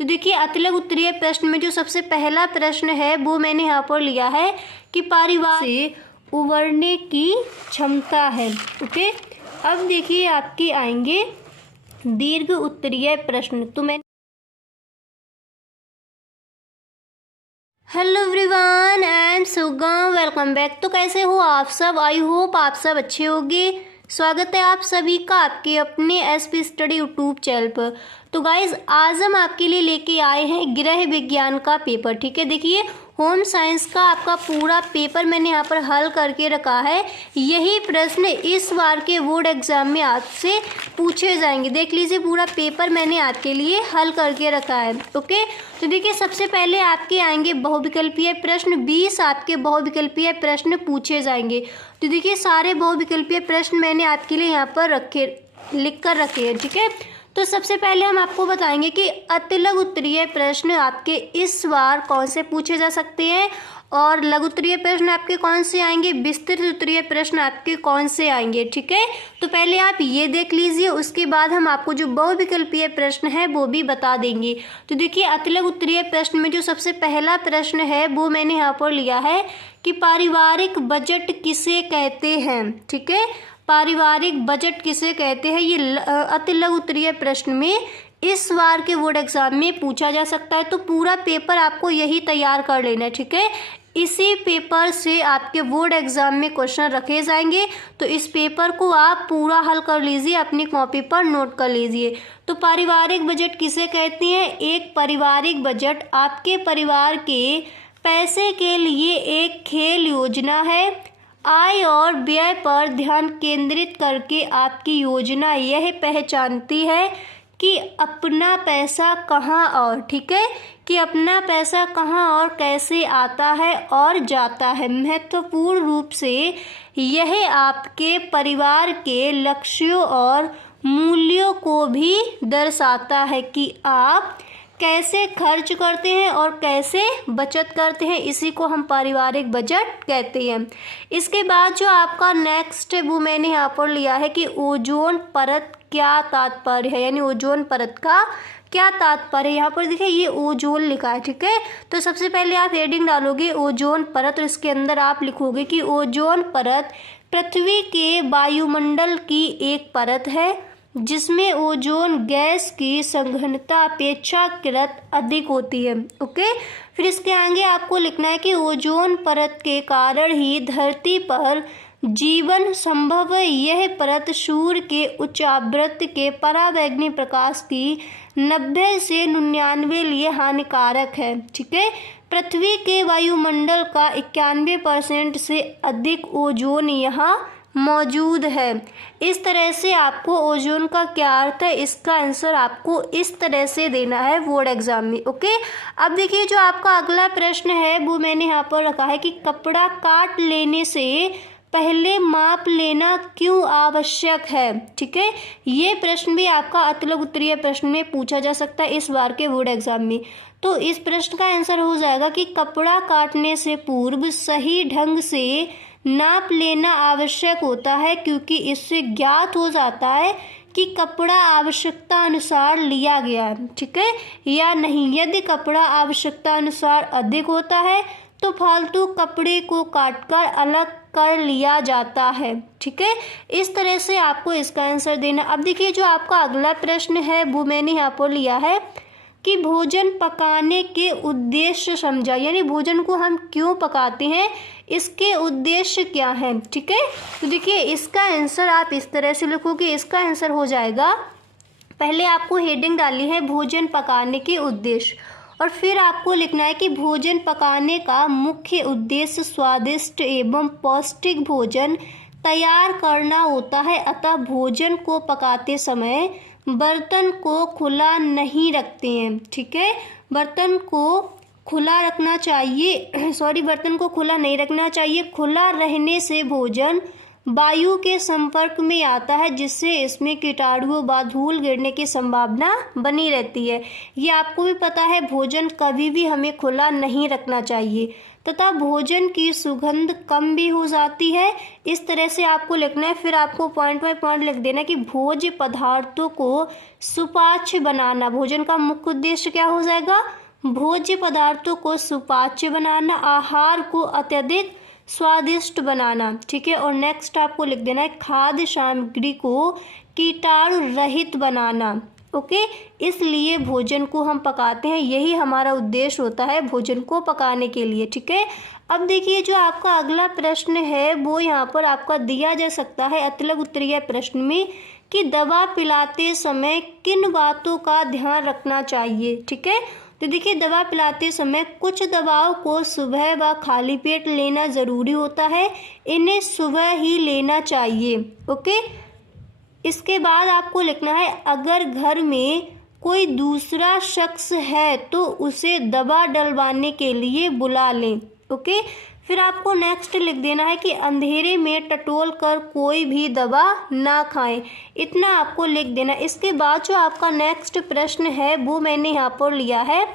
तो देखिए अतिलघु उत्तरीय प्रश्न में जो सबसे पहला प्रश्न है वो मैंने यहाँ पर लिया है कि परिवार से उबरने की क्षमता है। ओके, अब देखिए आपके आएंगे दीर्घ उत्तरीय प्रश्न। तो मैं हेलो एवरीवन, आई एम सुगम, वेलकम बैक। तो कैसे हो आप सब? आई होप आप सब अच्छे होंगे। स्वागत है आप सभी का आपके अपने एसपी स्टडी यूट्यूब चैनल पर। तो गाइज आज हम आपके लिए लेके आए हैं गृह विज्ञान का पेपर। ठीक है, देखिए होम साइंस का आपका पूरा पेपर मैंने यहाँ पर हल करके रखा है। यही प्रश्न इस बार के बोर्ड एग्जाम में आपसे पूछे जाएंगे। देख लीजिए पूरा पेपर मैंने आपके लिए हल करके रखा है। ओके, तो देखिए सबसे पहले आपके आएंगे बहुविकल्पीय प्रश्न। 20 आपके बहुविकल्पीय प्रश्न पूछे जाएंगे। तो देखिए सारे बहुविकल्पीय प्रश्न मैंने आपके लिए यहाँ पर लिख कर रखे हैं। ठीक है, तो सबसे पहले हम आपको बताएंगे कि अतिलघु उत्तरीय प्रश्न आपके इस बार कौन से पूछे जा सकते हैं और लघु उत्तरीय प्रश्न आपके कौन से आएंगे, विस्तृत उत्तरीय प्रश्न आपके कौन से आएंगे। ठीक है, तो पहले आप ये देख लीजिए, उसके बाद हम आपको जो बहुविकल्पीय प्रश्न है वो भी बता देंगे। तो देखिए अतिलघु उत्तरीय प्रश्न में जो सबसे पहला प्रश्न है वो मैंने यहाँ पर लिया है कि पारिवारिक बजट किसे कहते हैं। ठीक है, पारिवारिक बजट किसे कहते हैं, ये अतिलघु उत्तरीय प्रश्न में इस बार के बोर्ड एग्जाम में पूछा जा सकता है। तो पूरा पेपर आपको यही तैयार कर लेना है। ठीक है, इसी पेपर से आपके बोर्ड एग्जाम में क्वेश्चन रखे जाएंगे। तो इस पेपर को आप पूरा हल कर लीजिए, अपनी कॉपी पर नोट कर लीजिए। तो पारिवारिक बजट किसे कहते हैं? एक पारिवारिक बजट आपके परिवार के पैसे के लिए एक खेल योजना है। आय और व्यय पर ध्यान केंद्रित करके आपकी योजना यह पहचानती है कि अपना पैसा कहाँ और ठीक है कि अपना पैसा कहाँ और कैसे आता है और जाता है। महत्वपूर्ण रूप से यह आपके परिवार के लक्ष्यों और मूल्यों को भी दर्शाता है कि आप कैसे खर्च करते हैं और कैसे बचत करते हैं। इसी को हम पारिवारिक बजट कहते हैं। इसके बाद जो आपका नेक्स्ट है वो मैंने यहाँ पर लिया है कि ओजोन परत क्या तात्पर्य है, यानी ओजोन परत का क्या तात्पर्य है। यहाँ पर देखिए ये ओजोन लिखा है। ठीक है, तो सबसे पहले आप हेडिंग डालोगे ओजोन परत और इसके अंदर आप लिखोगे कि ओजोन परत पृथ्वी के वायुमंडल की एक परत है जिसमें ओजोन गैस की सघनता अपेक्षाकृत अधिक होती है। ओके, फिर इसके आगे आपको लिखना है कि ओजोन परत के कारण ही धरती पर जीवन संभव है। यह परत सूर्य के उच्च आवृत्ति के पराबैंगनी प्रकाश की 90 से 99 लिए हानिकारक है। ठीक है, पृथ्वी के वायुमंडल का 91% से अधिक ओजोन यहाँ मौजूद है। इस तरह से आपको ओजोन का क्या अर्थ है, इसका आंसर आपको इस तरह से देना है बोर्ड एग्जाम में। ओके, अब देखिए जो आपका अगला प्रश्न है वो मैंने यहाँ पर रखा है कि कपड़ा काट लेने से पहले माप लेना क्यों आवश्यक है। ठीक है, ये प्रश्न भी आपका अतिलघु उत्तरीय प्रश्न में पूछा जा सकता है इस बार के बोर्ड एग्जाम में। तो इस प्रश्न का आंसर हो जाएगा कि कपड़ा काटने से पूर्व सही ढंग से नाप लेना आवश्यक होता है, क्योंकि इससे ज्ञात हो जाता है कि कपड़ा आवश्यकता अनुसार लिया गया है। ठीक है या नहीं। यदि कपड़ा आवश्यकता अनुसार अधिक होता है तो फालतू कपड़े को काटकर अलग कर लिया जाता है। ठीक है, इस तरह से आपको इसका आंसर देना। अब देखिए जो आपका अगला प्रश्न है वो मैंने यहाँ पर लिया है कि भोजन पकाने के उद्देश्य समझा, यानी भोजन को हम क्यों पकाते हैं, इसके उद्देश्य क्या है। ठीक है, तो देखिए इसका आंसर आप इस तरह से लिखोगे। इसका आंसर हो जाएगा, पहले आपको हेडिंग डाली है भोजन पकाने के उद्देश्य और फिर आपको लिखना है कि भोजन पकाने का मुख्य उद्देश्य स्वादिष्ट एवं पौष्टिक भोजन तैयार करना होता है। अतः भोजन को पकाते समय बर्तन को खुला नहीं रखते हैं। ठीक है, बर्तन को खुला रखना चाहिए, बर्तन को खुला नहीं रखना चाहिए। खुला रहने से भोजन वायु के संपर्क में आता है, जिससे इसमें कीटाणुओं व धूल गिरने की संभावना बनी रहती है। ये आपको भी पता है, भोजन कभी भी हमें खुला नहीं रखना चाहिए तथा भोजन की सुगंध कम भी हो जाती है। इस तरह से आपको लिखना है। फिर आपको पॉइंट बाय पॉइंट लिख देना कि भोज्य पदार्थों को सुपाच्य बनाना। भोजन का मुख्य उद्देश्य क्या हो जाएगा? भोज्य पदार्थों को सुपाच्य बनाना, आहार को अत्यधिक स्वादिष्ट बनाना। ठीक है। और नेक्स्ट आपको लिख देना है खाद्य सामग्री को कीटाणु रहित बनाना। ओके, इसलिए भोजन को हम पकाते हैं, यही हमारा उद्देश्य होता है भोजन को पकाने के लिए। ठीक है। अब देखिए जो आपका अगला प्रश्न है वो यहाँ पर आपका दिया जा सकता है अतिलक उत्तरीय प्रश्न में कि दवा पिलाते समय किन बातों का ध्यान रखना चाहिए। ठीक है। तो देखिए दवा पिलाते समय कुछ दवाओं को सुबह व खाली पेट लेना ज़रूरी होता है, इन्हें सुबह ही लेना चाहिए। ओके। इसके बाद आपको लिखना है अगर घर में कोई दूसरा शख्स है तो उसे दवा डलवाने के लिए बुला लें। ओके। फिर आपको नेक्स्ट लिख देना है कि अंधेरे में टटोल कर कोई भी दवा ना खाएं। इतना आपको लिख देना। इसके बाद जो आपका नेक्स्ट प्रश्न है वो मैंने यहाँ पर लिया है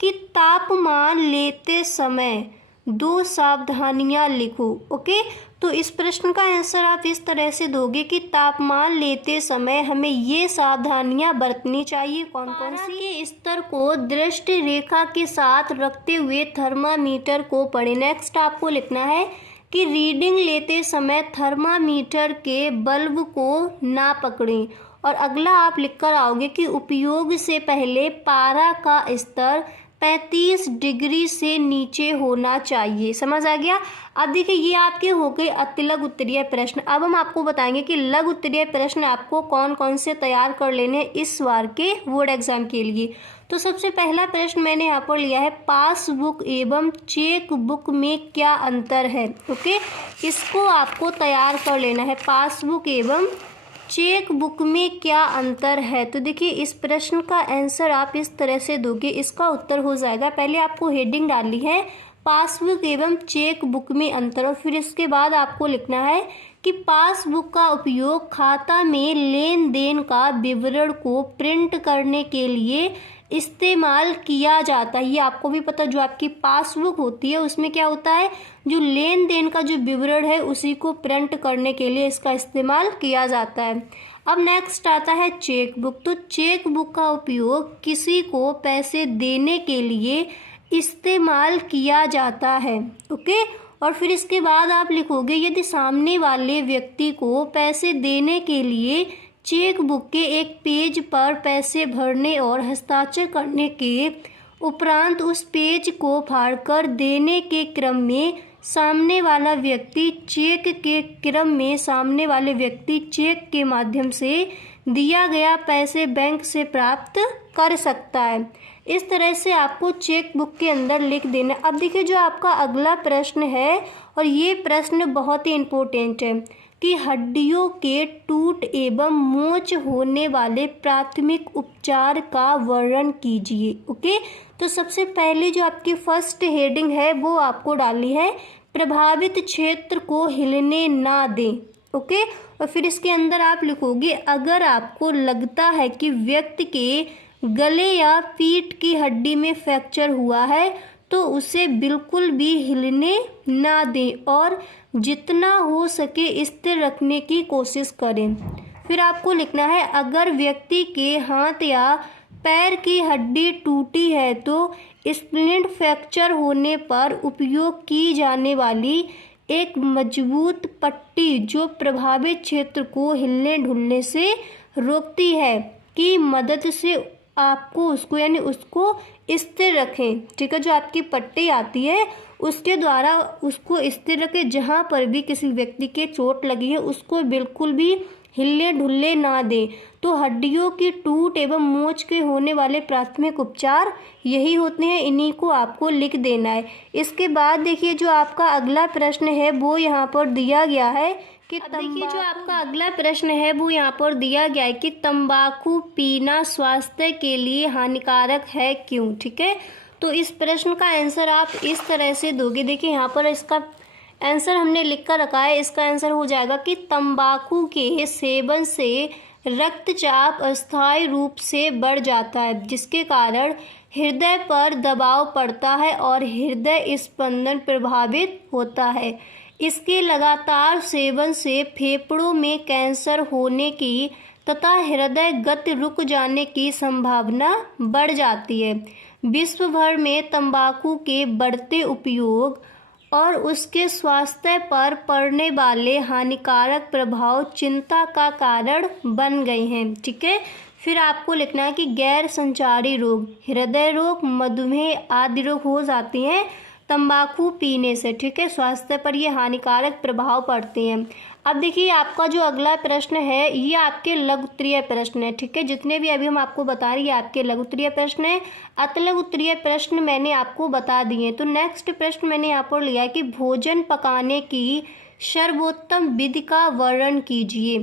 कि तापमान लेते समय 2 सावधानियाँ लिखो। ओके। तो इस प्रश्न का आंसर आप इस तरह से दोगे कि तापमान लेते समय हमें ये सावधानियां बरतनी चाहिए। कौन कौन सी? के स्तर को दृष्टि रेखा के साथ रखते हुए थर्मामीटर को पढ़ें। नेक्स्ट आपको लिखना है कि रीडिंग लेते समय थर्मामीटर के बल्ब को ना पकड़ें। और अगला आप लिखकर आओगे कि उपयोग से पहले पारा का स्तर 35 डिग्री से नीचे होना चाहिए। समझ आ गया? अब देखिए ये आपके हो गए अतिलघु उत्तरीय प्रश्न। अब हम आपको बताएंगे कि लघु उत्तरीय प्रश्न आपको कौन कौन से तैयार कर लेने इस बार के बोर्ड एग्जाम के लिए। तो सबसे पहला प्रश्न मैंने यहाँ पर लिया है पासबुक एवं चेक बुक में क्या अंतर है। ओके, इसको आपको तैयार कर लेना है। पासबुक एवं चेक बुक में क्या अंतर है। तो देखिए इस प्रश्न का आंसर आप इस तरह से दोगे, इसका उत्तर हो जाएगा। पहले आपको हेडिंग डालनी है पासबुक एवं चेक बुक में अंतर, और फिर इसके बाद आपको लिखना है कि पासबुक का उपयोग खाता में लेन देन का विवरण को प्रिंट करने के लिए इस्तेमाल किया जाता है। ये आपको भी पता, जो आपकी पासबुक होती है उसमें क्या होता है, जो लेन देन का जो विवरण है उसी को प्रिंट करने के लिए इसका इस्तेमाल किया जाता है। अब नेक्स्ट आता है चेक बुक। तो चेक बुक का उपयोग किसी को पैसे देने के लिए इस्तेमाल किया जाता है। ओके, और फिर इसके बाद आप लिखोगे यदि सामने वाले व्यक्ति को पैसे देने के लिए चेक बुक के एक पेज पर पैसे भरने और हस्ताक्षर करने के उपरांत उस पेज को फाड़कर देने के क्रम में सामने वाला व्यक्ति चेक के माध्यम से दिया गया पैसे बैंक से प्राप्त कर सकता है। इस तरह से आपको चेक बुक के अंदर लिख देना। अब देखिए जो आपका अगला प्रश्न है, और ये प्रश्न बहुत ही इम्पोर्टेंट है कि हड्डियों के टूट एवं मोच होने वाले प्राथमिक उपचार का वर्णन कीजिए। ओके, तो सबसे पहले जो आपकी फर्स्ट हेडिंग है वो आपको डालनी है प्रभावित क्षेत्र को हिलने ना दें। ओके, और फिर इसके अंदर आप लिखोगे अगर आपको लगता है कि व्यक्ति के गले या पीठ की हड्डी में फ्रैक्चर हुआ है तो उसे बिल्कुल भी हिलने ना दें और जितना हो सके स्थिर रखने की कोशिश करें। फिर आपको लिखना है अगर व्यक्ति के हाथ या पैर की हड्डी टूटी है तो स्प्लिंट फ्रैक्चर होने पर उपयोग की जाने वाली एक मजबूत पट्टी जो प्रभावित क्षेत्र को हिलने ढुलने से रोकती है की मदद से आपको उसको स्थिर रखें। ठीक है, जो आपकी पट्टी आती है उसके द्वारा उसको स्थिर रखें। जहाँ पर भी किसी व्यक्ति के चोट लगी है उसको बिल्कुल भी हिलने ढुलने ना दें। तो हड्डियों की टूट एवं मोच के होने वाले प्राथमिक उपचार यही होते हैं, इन्हीं को आपको लिख देना है। इसके बाद देखिए जो आपका अगला प्रश्न है वो यहाँ पर दिया गया है कि देखिए जो आपका अगला प्रश्न है वो यहाँ पर दिया गया है कि तंबाकू पीना स्वास्थ्य के लिए हानिकारक है क्यों। ठीक है, तो इस प्रश्न का आंसर आप इस तरह से दोगे। देखिए यहाँ पर इसका आंसर हमने लिख कर रखा है, इसका आंसर हो जाएगा कि तंबाकू के सेवन से रक्तचाप अस्थायी रूप से बढ़ जाता है, जिसके कारण हृदय पर दबाव पड़ता है और हृदय स्पंदन प्रभावित होता है। इसके लगातार सेवन से फेफड़ों में कैंसर होने की तथा हृदय गति रुक जाने की संभावना बढ़ जाती है। विश्व भर में तंबाकू के बढ़ते उपयोग और उसके स्वास्थ्य पर पड़ने वाले हानिकारक प्रभाव चिंता का कारण बन गए हैं। ठीक है, फिर आपको लिखना है कि गैर संचारी रोग, हृदय रोग, मधुमेह आदि रोग हो जाते हैं तंबाकू पीने से। ठीक है, स्वास्थ्य पर ये हानिकारक प्रभाव पड़ते हैं। अब देखिए आपका जो अगला प्रश्न है ये आपके लघु उत्तरीय प्रश्न है। ठीक है, जितने भी अभी हम आपको बता रहे हैं आपके लघु उत्तरीय प्रश्न है। अतिलघु उत्तरीय प्रश्न मैंने आपको बता दिए। तो नेक्स्ट प्रश्न मैंने यहाँ पर लिया है कि भोजन पकाने की सर्वोत्तम विधि का वर्णन कीजिए।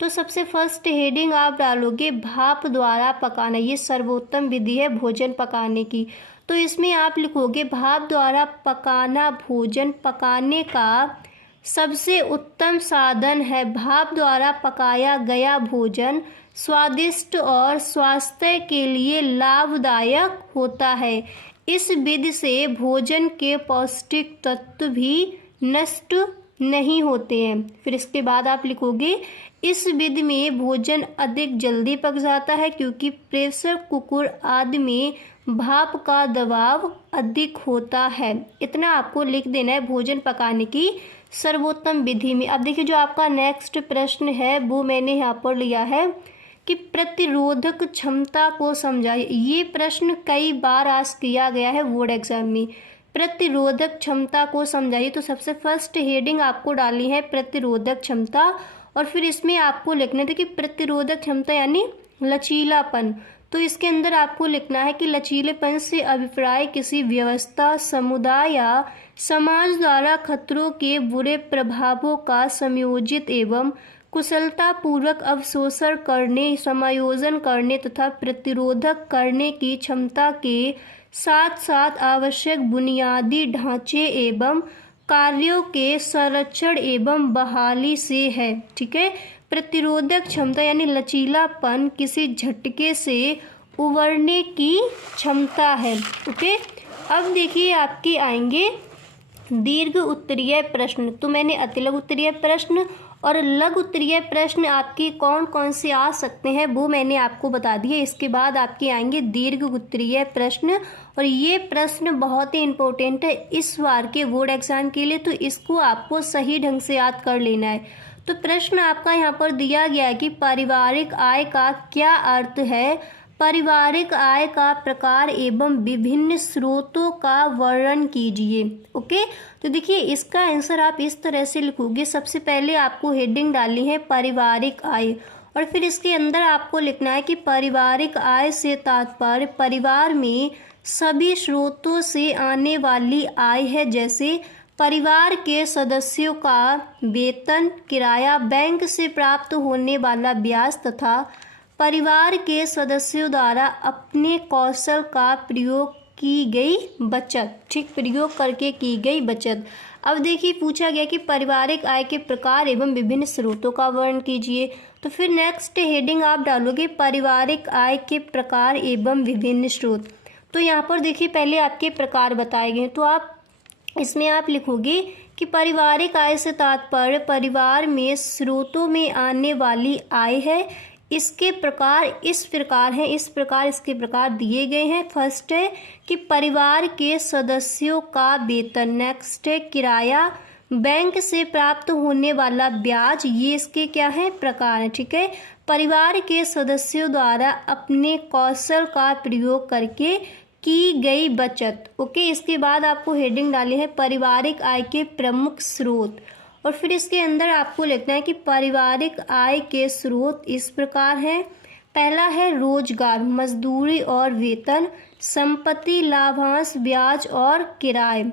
तो सबसे फर्स्ट हेडिंग आप डालोगे भाप द्वारा पकाना, ये सर्वोत्तम विधि है भोजन पकाने की। तो इसमें आप लिखोगे भाप द्वारा पकाना भोजन पकाने का सबसे उत्तम साधन है। भाप द्वारा पकाया गया भोजन स्वादिष्ट और स्वास्थ्य के लिए लाभदायक होता है। इस विधि से भोजन के पौष्टिक तत्व भी नष्ट नहीं होते हैं। फिर इसके बाद आप लिखोगे इस विधि में भोजन अधिक जल्दी पक जाता है क्योंकि प्रेशर कुकर आदि में भाप का दबाव अधिक होता है। इतना आपको लिख देना है भोजन पकाने की सर्वोत्तम विधि में। अब देखिए जो आपका नेक्स्ट प्रश्न है वो मैंने यहाँ पर लिया है कि प्रतिरोधक क्षमता को समझाइए। ये प्रश्न कई बार आज किया गया है बोर्ड एग्जाम में। प्रतिरोधक क्षमता को समझाइए। तो सबसे फर्स्ट हेडिंग आपको डाली है प्रतिरोधक क्षमता और फिर इसमें आपको लिखना था कि प्रतिरोधक क्षमता यानी लचीलापन। तो इसके अंदर आपको लिखना है कि लचीलेपन से अभिप्राय किसी व्यवस्था, समुदाय या समाज द्वारा खतरों के बुरे प्रभावों का समयोजित एवं कुशलतापूर्वक अवशोषण करने, समायोजन करने तथा प्रतिरोधक करने की क्षमता के साथ साथ आवश्यक बुनियादी ढांचे एवं कार्यों के संरक्षण एवं बहाली से है। ठीक है, प्रतिरोधक क्षमता यानी लचीलापन किसी झटके से उबरने की क्षमता है। ओके, अब देखिए आपके आएंगे दीर्घ उत्तरीय प्रश्न। तो मैंने अतिलघु उत्तरीय प्रश्न और लघु उत्तरीय प्रश्न आपके कौन कौन से आ सकते हैं वो मैंने आपको बता दिए। इसके बाद आपके आएंगे दीर्घ उत्तरीय प्रश्न और ये प्रश्न बहुत ही इम्पोर्टेंट है इस बार के बोर्ड एग्जाम के लिए, तो इसको आपको सही ढंग से याद कर लेना है। तो प्रश्न आपका यहाँ पर दिया गया है कि पारिवारिक आय का क्या अर्थ है। पारिवारिक आय का प्रकार एवं विभिन्न स्रोतों का वर्णन कीजिए। ओके, तो देखिए इसका आंसर आप इस तरह से लिखोगे। सबसे पहले आपको हेडिंग डालनी है पारिवारिक आय और फिर इसके अंदर आपको लिखना है कि पारिवारिक आय से तात्पर्य परिवार में सभी स्रोतों से आने वाली आय है, जैसे परिवार के सदस्यों का वेतन, किराया, बैंक से प्राप्त होने वाला ब्याज तथा परिवार के सदस्यों द्वारा अपने कौशल का प्रयोग की गई बचत। ठीक, प्रयोग करके की गई बचत। अब देखिए पूछा गया कि पारिवारिक आय के प्रकार एवं विभिन्न स्रोतों का वर्णन कीजिए। तो फिर नेक्स्ट हेडिंग आप डालोगे पारिवारिक आय के प्रकार एवं विभिन्न स्रोत। तो यहाँ पर देखिए पहले आपके प्रकार बताए गए, तो आप इसमें आप लिखोगे कि पारिवारिक आय से तात्पर्य परिवार में स्रोतों में आने वाली आय है। इसके प्रकार इस प्रकार हैं, इस प्रकार इसके प्रकार दिए गए हैं। फर्स्ट है कि परिवार के सदस्यों का वेतन, नेक्स्ट है किराया, बैंक से प्राप्त होने वाला ब्याज, ये इसके क्या है प्रकार है। ठीक है, परिवार के सदस्यों द्वारा अपने कौशल का प्रयोग करके की गई बचत। ओके, इसके बाद आपको हेडिंग डाली है पारिवारिक आय के प्रमुख स्रोत और फिर इसके अंदर आपको लिखना है कि पारिवारिक आय के स्रोत इस प्रकार हैं। पहला है रोजगार, मजदूरी और वेतन, संपत्ति, लाभांश, ब्याज और किराए।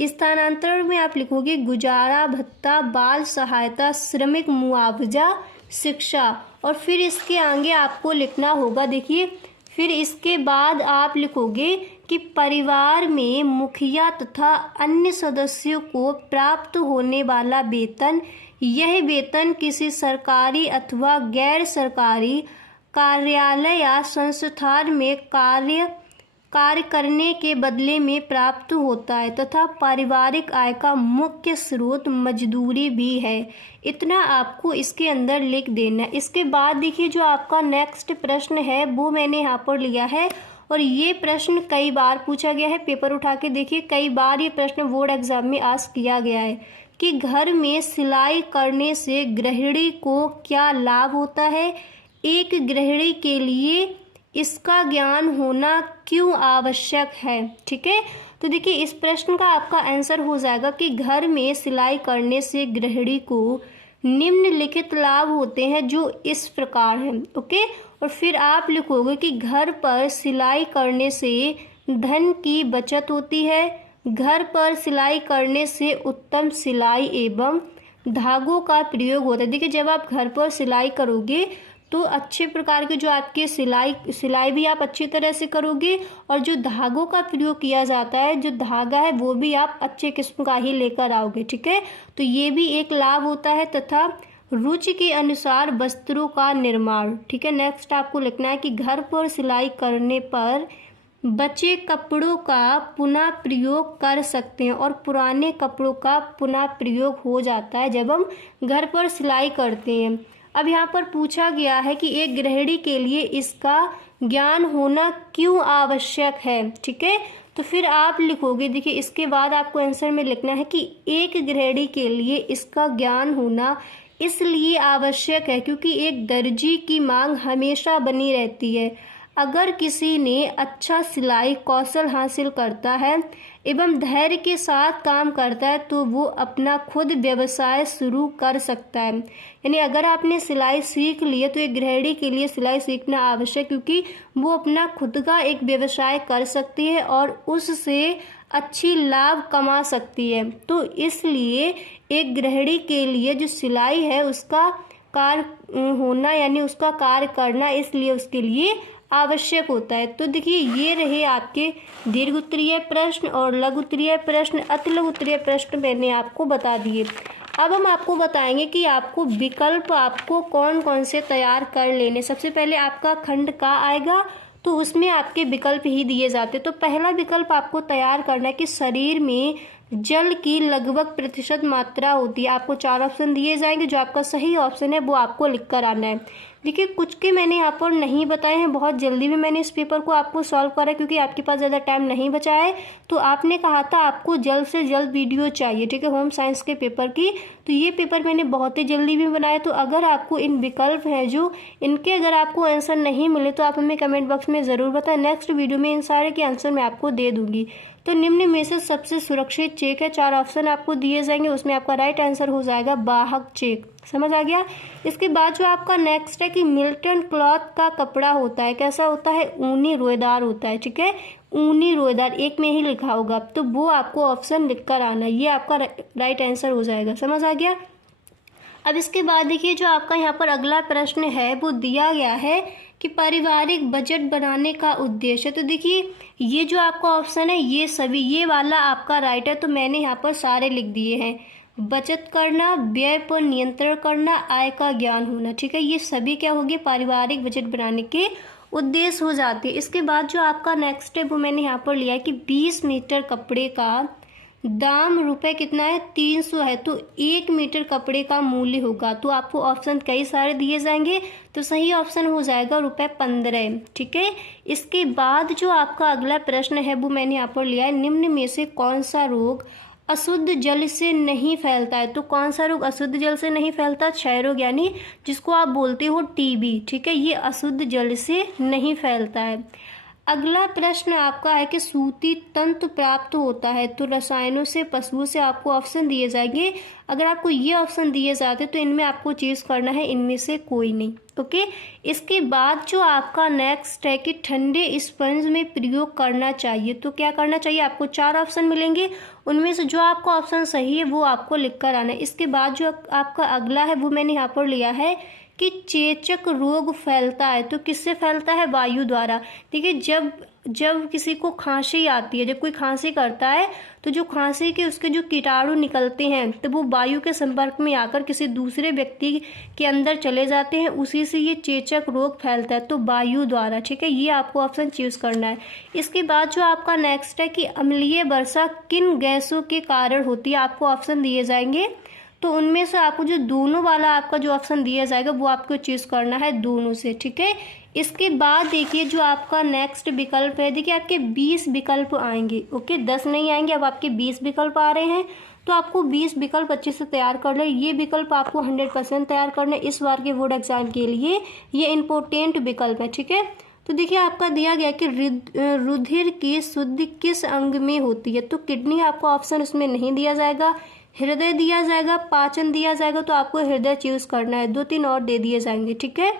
स्थानांतरण में आप लिखोगे गुजारा भत्ता, बाल सहायता, श्रमिक मुआवजा, शिक्षा और फिर इसके आगे आपको लिखना होगा देखिए फिर इसके बाद आप लिखोगे कि परिवार में मुखिया तथा अन्य सदस्यों को प्राप्त होने वाला वेतन, यह वेतन किसी सरकारी अथवा गैर सरकारी कार्यालय या संस्थान में कार्य करने के बदले में प्राप्त होता है तथा पारिवारिक आय का मुख्य स्रोत मजदूरी भी है। इतना आपको इसके अंदर लिख देना है। इसके बाद देखिए जो आपका नेक्स्ट प्रश्न है वो मैंने यहाँ पर लिया है और ये प्रश्न कई बार पूछा गया है। पेपर उठा के देखिए, कई बार ये प्रश्न बोर्ड एग्जाम में आस्क किया गया है कि घर में सिलाई करने से गृहिणी को क्या लाभ होता है। एक गृहिणी के लिए इसका ज्ञान होना क्यों आवश्यक है। ठीक है, तो देखिए इस प्रश्न का आपका आंसर हो जाएगा कि घर में सिलाई करने से गृहिणी को निम्नलिखित लाभ होते हैं जो इस प्रकार हैं। ओके, और फिर आप लिखोगे कि घर पर सिलाई करने से धन की बचत होती है, घर पर सिलाई करने से उत्तम सिलाई एवं धागों का प्रयोग होता है। देखिए जब आप घर पर सिलाई करोगे तो अच्छे प्रकार के जो आपके सिलाई भी आप अच्छी तरह से करोगे और जो धागों का प्रयोग किया जाता है, जो धागा है वो भी आप अच्छे किस्म का ही लेकर आओगे। ठीक है, तो ये भी एक लाभ होता है तथा रुचि के अनुसार वस्त्रों का निर्माण। ठीक है, नेक्स्ट आपको लिखना है कि घर पर सिलाई करने पर बचे कपड़ों का पुनः प्रयोग कर सकते हैं और पुराने कपड़ों का पुनः प्रयोग हो जाता है जब हम घर पर सिलाई करते हैं। अब यहाँ पर पूछा गया है कि एक गृहिणी के लिए इसका ज्ञान होना क्यों आवश्यक है। ठीक है, तो फिर आप लिखोगे, देखिए इसके बाद आपको आंसर में लिखना है कि एक गृहिणी के लिए इसका ज्ञान होना इसलिए आवश्यक है क्योंकि एक दर्जी की मांग हमेशा बनी रहती है। अगर किसी ने अच्छा सिलाई कौशल हासिल करता है एवं धैर्य के साथ काम करता है तो वो अपना खुद व्यवसाय शुरू कर सकता है। यानी अगर आपने सिलाई सीख ली है तो एक गृहिणी के लिए सिलाई सीखना आवश्यक क्योंकि वो अपना खुद का एक व्यवसाय कर सकती है और उससे अच्छी लाभ कमा सकती है। तो इसलिए एक गृहिणी के लिए जो सिलाई है उसका कार्य होना यानी उसका कार्य करना इसलिए उसके लिए आवश्यक होता है। तो देखिए ये रहे आपके दीर्घ उत्तरीय प्रश्न और लघु उत्तरीय प्रश्न। अति लघु उत्तरीय प्रश्न मैंने आपको बता दिए। अब हम आपको बताएंगे कि आपको विकल्प आपको कौन कौन से तैयार कर लेने। सबसे पहले आपका खंड का आएगा तो उसमें आपके विकल्प ही दिए जाते। तो पहला विकल्प आपको तैयार करना है कि शरीर में जल की लगभग प्रतिशत मात्रा होती है। आपको 4 ऑप्शन दिए जाएंगे, जो आपका सही ऑप्शन है वो आपको लिख कर आना है। देखिए कुछ के मैंने यहाँ पर नहीं बताए हैं, बहुत जल्दी में मैंने इस पेपर को आपको सॉल्व करा क्योंकि आपके पास ज़्यादा टाइम नहीं बचा है। तो आपने कहा था आपको जल्द से जल्द वीडियो चाहिए, ठीक है, होम साइंस के पेपर की। तो ये पेपर मैंने बहुत ही जल्दी में बनाया। तो अगर आपको इन विकल्प हैं जो इनके अगर आपको आंसर नहीं मिले तो आप हमें कमेंट बॉक्स में ज़रूर बताएं। नेक्स्ट वीडियो में इन सारे के आंसर मैं आपको दे दूँगी। तो निम्न में से सबसे सुरक्षित चेक है, 4 ऑप्शन आपको दिए जाएंगे, उसमें आपका राइट आंसर हो जाएगा वाहक चेक। समझ आ गया। इसके बाद जो आपका नेक्स्ट है कि मिल्टन क्लॉथ का कपड़ा होता है, कैसा होता है, ऊनी रोएदार होता है। ठीक है, ऊनी रोएदार एक में ही लिखा होगा, तो वो आपको ऑप्शन लिख कर आना, ये आपका राइट आंसर हो जाएगा। समझ आ गया। अब इसके बाद देखिए जो आपका यहाँ पर अगला प्रश्न है वो दिया गया है कि पारिवारिक बजट बनाने का उद्देश्य। तो देखिए ये जो आपका ऑप्शन है ये सभी, ये वाला आपका राइट है। तो मैंने यहाँ पर सारे लिख दिए हैं, बचत करना, व्यय पर नियंत्रण करना, आय का ज्ञान होना। ठीक है, ये सभी क्या होगी, पारिवारिक बजट बनाने के उद्देश्य हो जाते हैं। इसके बाद जो आपका नेक्स्ट है वो मैंने यहाँ पर लिया है कि 20 मीटर कपड़े का दाम रुपए कितना है, 300 है। तो 1 मीटर कपड़े का मूल्य होगा। तो आपको ऑप्शन कई सारे दिए जाएंगे, तो सही ऑप्शन हो जाएगा रुपए 15। ठीक है, इसके बाद जो आपका अगला प्रश्न है वो मैंने यहाँ पर लिया है, निम्न में से कौन सा रोग अशुद्ध जल से नहीं फैलता है। तो कौन सा रोग अशुद्ध जल से नहीं फैलता, क्षय रोग यानी जिसको आप बोलते हो टीबी। ठीक है, ये अशुद्ध जल से नहीं फैलता है। अगला प्रश्न आपका है कि सूती तंतु प्राप्त होता है। तो रसायनों से, पशुओं से आपको ऑप्शन दिए जाएंगे। अगर आपको ये ऑप्शन दिए जाते तो इनमें आपको चीज करना है, इनमें से कोई नहीं। ओके, इसके बाद जो आपका नेक्स्ट है कि ठंडे स्पंज में प्रयोग करना चाहिए। तो क्या करना चाहिए, आपको 4 ऑप्शन मिलेंगे, उनमें से जो आपका ऑप्शन सही है वो आपको लिख कर आना है। इसके बाद जो आपका अगला है वो मैंने यहाँ पर लिया है कि चेचक रोग फैलता है। तो किससे फैलता है? वायु द्वारा। ठीक है, जब किसी को खांसी आती है, जब कोई खांसी करता है तो जो खांसी के उसके जो कीटाणु निकलते हैं तो वो वायु के संपर्क में आकर किसी दूसरे व्यक्ति के अंदर चले जाते हैं, उसी से ये चेचक रोग फैलता है, तो वायु द्वारा। ठीक है, ये आपको ऑप्शन चूज करना है। इसके बाद जो आपका नेक्स्ट है कि अम्लीय वर्षा किन गैसों के कारण होती है, आपको ऑप्शन दिए जाएंगे। तो उनमें से आपको जो दोनों वाला आपका जो ऑप्शन दिया जाएगा वो आपको चूज करना है दोनों से। ठीक है, इसके बाद देखिए जो आपका नेक्स्ट विकल्प है, देखिए आपके 20 विकल्प आएंगे। ओके, 10 नहीं आएंगे, अब आपके 20 विकल्प आ रहे हैं। तो आपको 20 विकल्प अच्छे से तैयार कर ले। ये विकल्प आपको 100% तैयार करना है इस बार के बोर्ड एग्जाम के लिए, ये इंपॉर्टेंट विकल्प है। ठीक है, तो देखिए आपका दिया गया कि रुधिर की शुद्धि किस अंग में होती है। तो किडनी आपको ऑप्शन उसमें नहीं दिया जाएगा, हृदय दिया जाएगा, पाचन दिया जाएगा, तो आपको हृदय चूज करना है। 2-3 और दे दिए जाएंगे। ठीक है,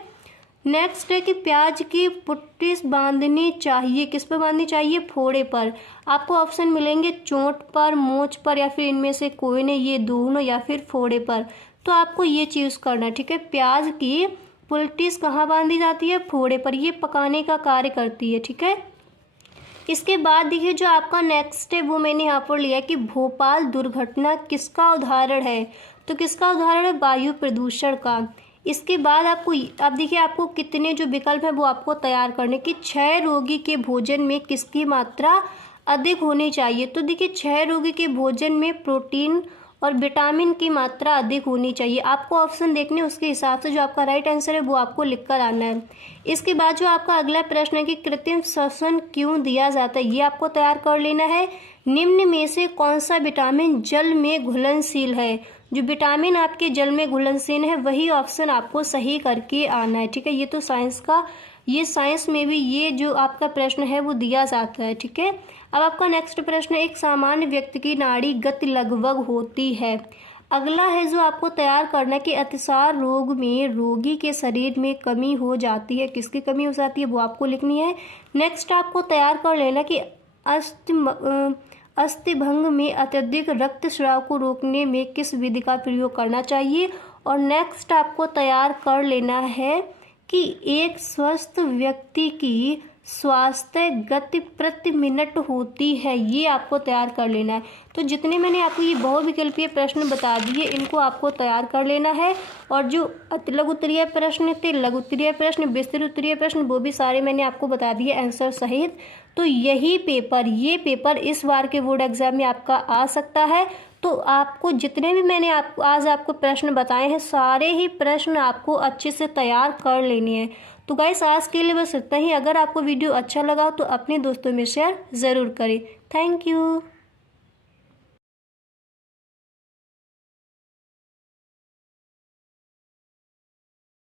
नेक्स्ट है कि प्याज की पुट्टी बांधनी चाहिए, किस पर बांधनी चाहिए? फोड़े पर। आपको ऑप्शन मिलेंगे चोट पर, मोच पर, या फिर इनमें से कोई नहीं, ये दोनों, या फिर फोड़े पर। तो आपको ये चूज करना है। ठीक है, प्याज की पुल्टिस कहाँ बांधी जाती है? फोड़े पर, ये पकाने का कार्य करती है। ठीक है, इसके बाद देखिए जो आपका नेक्स्ट है वो मैंने यहाँ पर लिया कि भोपाल दुर्घटना किसका उदाहरण है। तो किसका उदाहरण है? वायु प्रदूषण का। इसके बाद आपको अब देखिए आपको कितने जो विकल्प है वो आपको तैयार करने कि क्षय रोगी के भोजन में किसकी मात्रा अधिक होनी चाहिए। तो देखिए क्षय रोगी के भोजन में प्रोटीन और विटामिन की मात्रा अधिक होनी चाहिए। आपको ऑप्शन देखने, उसके हिसाब से जो आपका राइट आंसर है वो आपको लिख कर आना है। इसके बाद जो आपका अगला प्रश्न है कि कृत्रिम श्वसन क्यों दिया जाता है, ये आपको तैयार कर लेना है। निम्न में से कौन सा विटामिन जल में घुलनशील है? जो विटामिन आपके जल में घुलनशील है वही ऑप्शन आपको सही करके आना है। ठीक है, ये तो साइंस का, ये साइंस में भी ये जो आपका प्रश्न है वो दिया जाता है। ठीक है, अब आपका नेक्स्ट प्रश्न, एक सामान्य व्यक्ति की नाड़ी गति लगभग होती है। अगला है जो आपको तैयार करना है कि अतिसार रोग में रोगी के शरीर में कमी हो जाती है, किसकी कमी हो जाती है वो आपको लिखनी है। नेक्स्ट आपको तैयार कर लेना कि अस्थिभंग में अत्यधिक रक्तस्राव को रोकने में किस विधि का प्रयोग करना चाहिए। और नेक्स्ट आपको तैयार कर लेना है कि एक स्वस्थ व्यक्ति की स्वास्थ्य गति प्रति मिनट होती है, ये आपको तैयार कर लेना है। तो जितने मैंने आपको ये बहुविकल्पीय प्रश्न बता दिए इनको आपको तैयार कर लेना है। और जो लघु उत्तरीय प्रश्न थे, लघु उत्तरीय प्रश्न, विस्तृत उत्तरीय प्रश्न, वो भी सारे मैंने आपको बता दिए आंसर सहित। तो यही पेपर, ये पेपर इस बार के बोर्ड एग्जाम में आपका आ सकता है। तो आपको जितने भी मैंने आज आपको प्रश्न बताए हैं सारे ही प्रश्न आपको अच्छे से तैयार कर लेने हैं। तो गाइस आज के लिए बस इतना ही। अगर आपको वीडियो अच्छा लगा तो अपने दोस्तों में शेयर ज़रूर करें। Thank you.